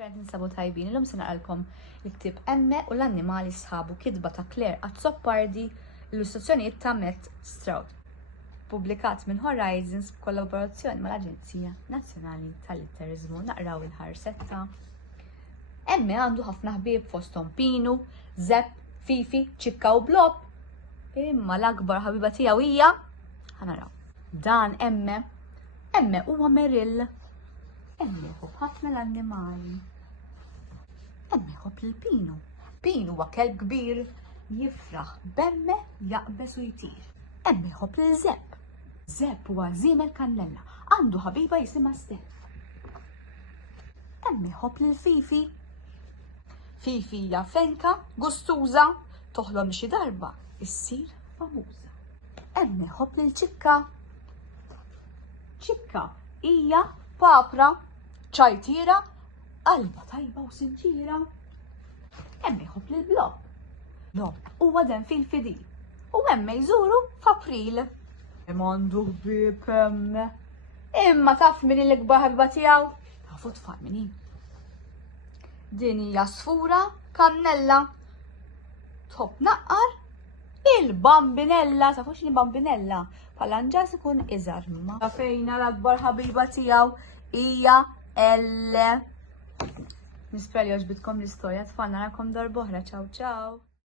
Fred nsabu tajbin, l-lum sena għalkom l-ktib Emme u l-annimali sħabu, kitba ta' Claire Azzopardi, illustrazzjonijiet ta' Matt Stroud. Publikat minn Horizons b'kollaborazzjoni mal-Aġenzija Nazzjonali tal-Litterizmu. Naqraw il-ħarsetta. Emme għandu ħafna ħbieb fosthom Pinu, Zepp, Fifi, Ċikka u Blob. Imma l-akbar ħabiba tiegħu hija ħanaraw. Dan Emme huwa Merill. Emme jħobb ħafna l-annimali. Emme jħobb l-Pinu. Pinu huwa kelb kbir, jifraħ b'Emme, jaqbes u jtir. Emme jħobb l-Zepp. Zepp huwa żiemel kannella, għandu ħabiba jisimha Stef. Emme jħobb l-Fifi. Fifi hija fenka, gustuża, toħlom xi darba issir famuża. Emme jħobb l-Ċikka. Ċikka hija papra, ċajtira, qalba tajba u sinċira. Emme jħobb l-Blob. Blob huwa denfil fidi u Emme jżuru f'April. Għandu ħbieb Emme. Imma taf min l-ikbar ħabiba tiegħu? Tafu tfal min hi. Din hija Sfura Kannella. Tħobb naqqar il-Bambinella. Tafu x'inhi Bambinella? Bħal-anġas ikun iżgħar mimma. Fejna l-akbar ħabiba tiegħu hija Elle. Nispera li għoġbitkom l-istorja, tfal narakom darba oħra. Ciao ciao.